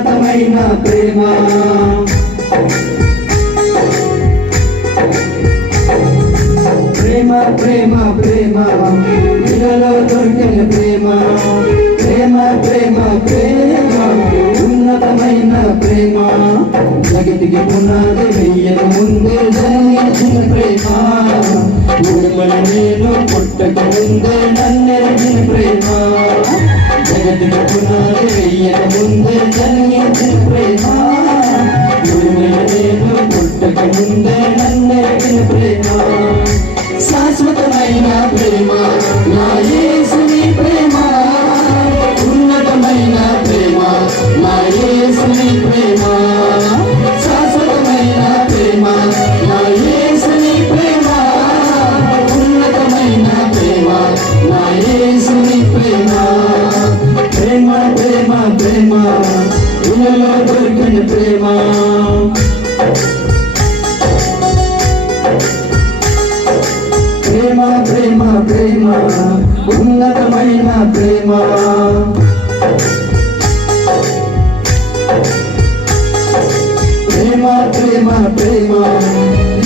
ఉన్నతమైన ప్రేమ ప్రేమ ప్రేమ ప్రేమ ఇలలో దొరికిన ప్రేమ ప్రేమ ప్రేమ ప్రేమ ఉన్నతమైన ప్రేమ జగతికి పునాది వెయ్యక ముందే జన్మించిన ప్రేమ భూమిపై నేను పుట్టక ముందే నన్నెరిగిన ప్రేమ జగతికి పునాది వెయ్యక ముందే జన్మించిన ప్రేమ భూమిపై నేను పుట్టక ముందే నన్నెరిగిన ప్రేమ శాశ్వతమైన ప్రేమ నా యేసుని ప్రేమ ఉన్నతమైన ప్రేమ నా యేసుని ప్రేమ శాశ్వతమైన ప్రేమ నా యేసుని ప్రేమ ఉన్నతమైన ప్రేమ నా యేసుని ప్రేమ ప్రేమ ప్రేమ ప్రేమ ఇలలో దొరికిన ప్రేమ ప్రేమ ప్రేమ ప్రేమ ఉన్నతమైన ప్రేమ ప్రేమ ప్రేమ ప్రేమ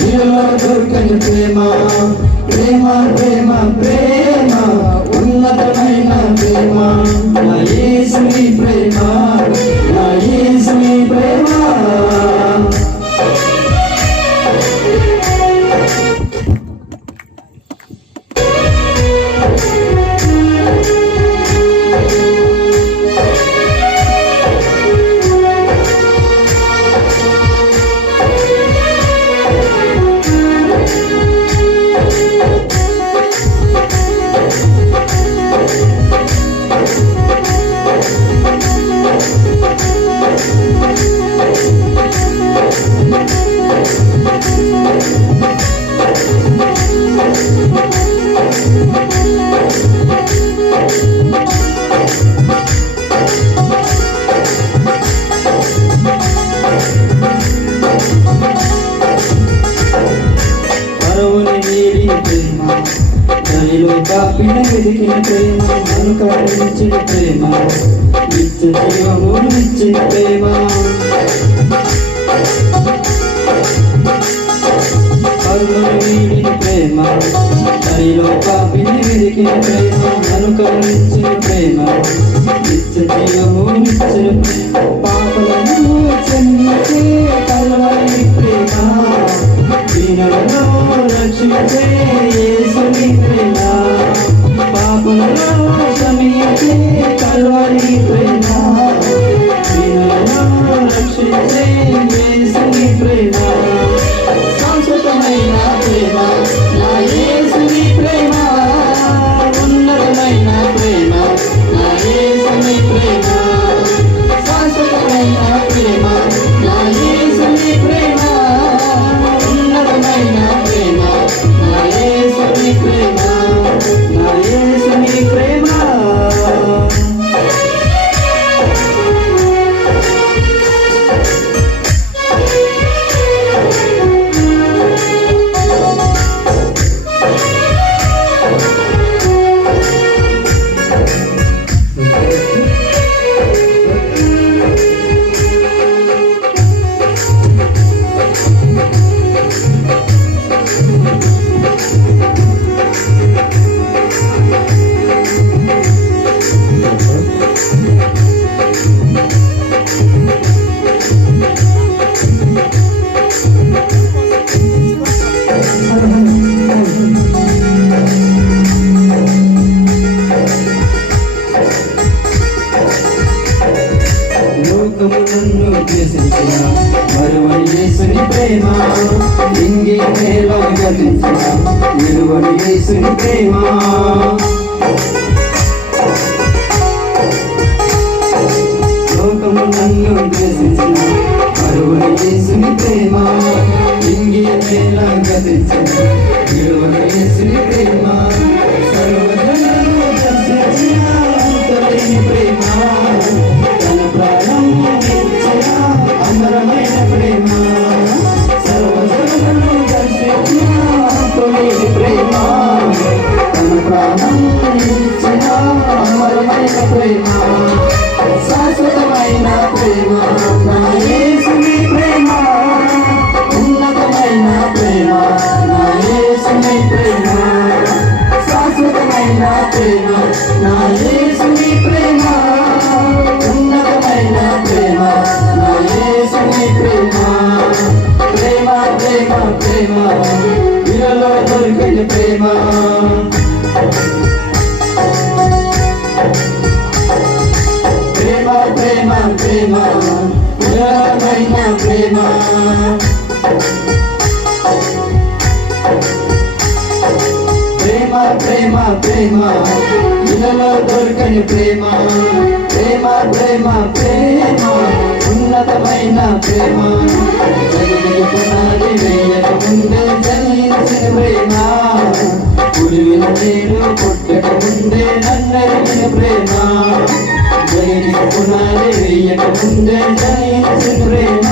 ఇలలో దొరకని ప్రేమ ప్రేమ ప్రేమ ప్రేమ ఉన్నతమైన ప్రేమ నా యేసుని ప్రేమ నా యేసుని ప్రేమ దయలో కాపిన వెలిగిన ప్రేమ నన్ను కరుణించిన ప్రేమ నిత్య జీవమును ఇచ్చిన ప్రేమ కరుణను వీడిన ప్రేమ దయలో కాపిన వెలిగిన ప్రేమ నన్ను కరుణించిన ప్రేమ నిత్య జీవమును ఇచ్చిన పాపలను క్షమించే కరుణని ప్రేమ దీనులను రక్షించే యేసుని ప్రేమ పాపలను క్షమించే కల్వరి ప్రేమ దీనులను రక్షించే యేసుని ప్రేమ శాశ్వతమైన ప్రేమ నా యేసుని ప్రేమ ఉన్నతమైన ప్రేమ నా యేసుని ప్రేమ శాశ్వతమైన ప్రేమ నా యేసుని ప్రేమ ఉన్నతమైన ప్రేమ నా యేసుని ప్రేమ నా యేసుని ప్రేమ లోకమునన్ను ఉద్దేశించిన మరువని యేసుని ప్రేమ ఇంగే మేలో గతించిన నిలువని యేసుని ప్రేమ లోకమునన్ను ఉద్దేశించిన మరువని యేసుని ప్రేమ ఇంగే మేలో గతించిన నిలువని యేసుని ప్రేమ సర్వజనులను దర్శించిన అంతలేని ప్రేమ అమరమైన ప్రేమ సర్వజనులను దర్శించిన తొలి ప్రేమ తన ప్రాణం ఇచ్చిన అమరమైన ప్రేమ శాశ్వతమైన ప్రేమ ప్రేమ నా యేసుని ప్రేమ ఉన్నతమైన ప్రేమ నా యేసుని ప్రేమ ప్రేమ ప్రేమ ప్రేమ ఇలలో దొరికిన ప్రేమ ప్రేమ ప్రేమ ప్రేమ ఉన్నతమైన ప్రేమ ప్రేమ ప్రేమ ప్రేమ ఇలలో దొరకని ప్రేమ ప్రేమ ప్రేమ ప్రేమ ఉన్నతమైన ప్రేమ జగతికి పునాది వేయక ముందే జనించిన ప్రేమ పులివిన నేను పుట్టక ముందే నన్నెరిగిన ప్రేమ జగతికి పునాది వేయక ముందే జనించిన ప్రేమ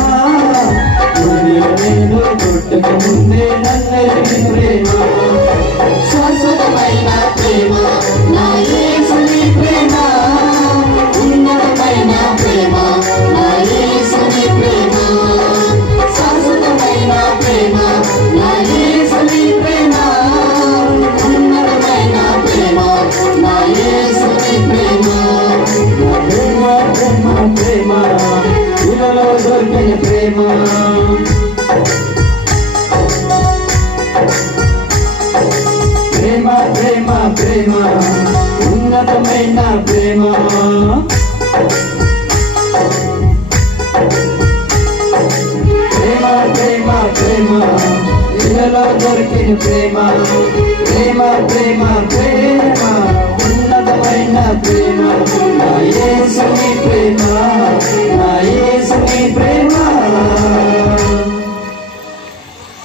పులివిన నేను పుట్టక ముందే నన్నెరిగిన ప్రేమ శాశ్వతమైన ప్రేమ నా యేసుని ప్రేమ ఉన్నతమైన ప్రేమ నా యేసుని ప్రేమ శాశ్వతమైన ప్రేమ నా యేసుని ప్రేమ ఉన్నతమైన ప్రేమ నా యేసుని ప్రేమ ప్రేమ ప్రేమ ప్రేమ ఇలలో దొరికిన ప్రేమ ప్రేమ ప్రేమ ప్రేమ ఉన్నతమైన ప్రేమ ప్రేమ ప్రేమ ప్రేమ ఇలలో దొరికిన ప్రేమ ప్రేమ ప్రేమ ప్రేమ ఉన్నతమైన ప్రేమ నా యేసుని ప్రేమ నా యేసుని ప్రేమ